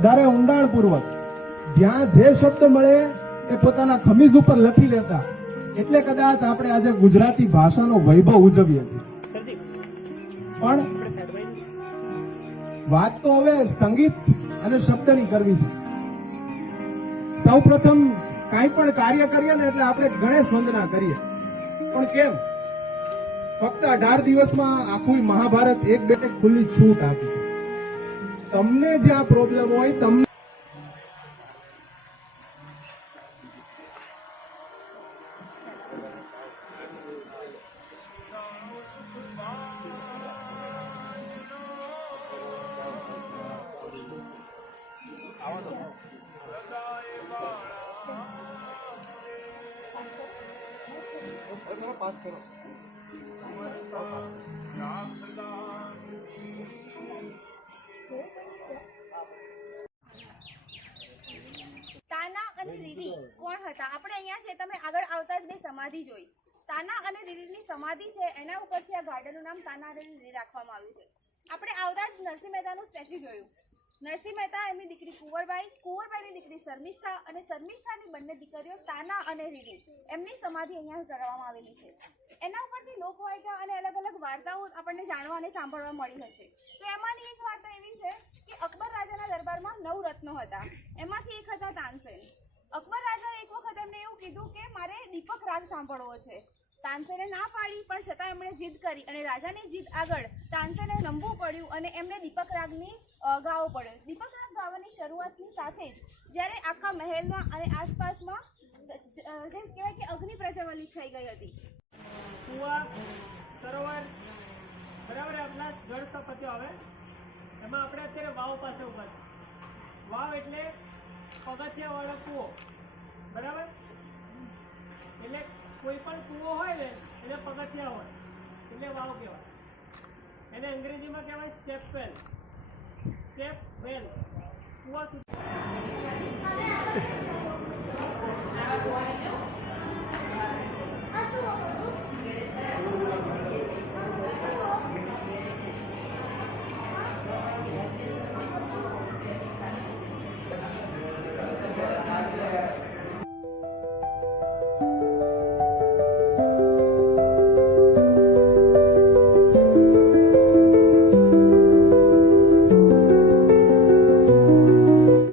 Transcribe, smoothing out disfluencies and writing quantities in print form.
વધારે ઊંડાણપૂર્વક જ્યાં જે શબ્દ મળે એ પોતાના ખમીજ ઉપર લખી લેતા, એટલે કદાચ આપણે આજે ગુજરાતી ભાષાનો વૈભવ ઉજવીએ છીએ. પણ વાત તો હવે સંગીત અને શબ્દની કરવી છે. સૌ પ્રથમ કાંઈ પણ કાર્ય કરીએ ને એટલે આપણે ગણેશ વંદના કરીએ. પણ કેમ? ફક્ત 18 દિવસમાં આખું મહાભારત એક બેઠક ખુલ્લી છૂટ આપી. તમને જ્યાં પ્રોબ્લેમ હોય તમને તાના અને રીરી કોણ હતા? આપણે અહીંયા છે, તમે આગળ આવતા જ બે સમાધિ જોઈ. તાના અને રીરીની સમાધિ છે, એના ઉપરથી આ ગાર્ડનનું નામ તાના અને રીરી રાખવામાં આવ્યું છે. આપણે આવતા જ નરસિંહ મહેતાનું સ્ટેચ્યુ જોયું. નરસિંહ મહેતા, એમની દીકરી કુંવરબાઈ, કુંવરબાઈની દીકરી શર્મિષ્ઠા અને શર્મિષ્ઠાની બંને દીકરીઓ તાના અને રીરી, એમની સમાધિ અહીંયા કરવામાં આવેલી છે. એના ઉપરથી લોકવાયકા અને અલગ અલગ વાર્તાઓ આપણને જાણવા અને સાંભળવા મળી હશે. તો એમાંની એક વાર્તા એવી છે કે અકબર રાજાના દરબારમાં 9 રત્નો હતા. એમાંથી એક હતા તાનસેન. અકબર રાજાએ એક વખત એમને એવું કીધું કે મારે દીપક રાગ સાંભળવો છે. તાનસેને ના પાડી, પણ છતાં એમણે જીદ કરી અને રાજાની જીદ આગળ તાનસેને નમવું પડ્યું અને એમને દીપક રાગની ગાવો પડ્યો. દીપક રાગ ગાવાની શરૂઆતની સાથે જ જ્યારે આખા મહેલમાં અને આસપાસમાં જેમ કહેવાય કે અગ્નિ પ્રજ્વલિત થઈ ગઈ હતી. કુવા, સરોવર, બરાબર, આપણા જળ સ્થાપત્યો આવે. એમાં આપણે અત્યારે વાવ પાસે ઉભા છે. વાવ એટલે પગથિયા વાળો કૂવો, બરાબર. એટલે કોઈ પણ કૂવો હોય ને એને પગથિયા હોય એટલે વાવ કહેવાય. એને અંગ્રેજીમાં કહેવાય સ્ટેપ વેલ. સ્ટેપ વેલ કૂવા સુધી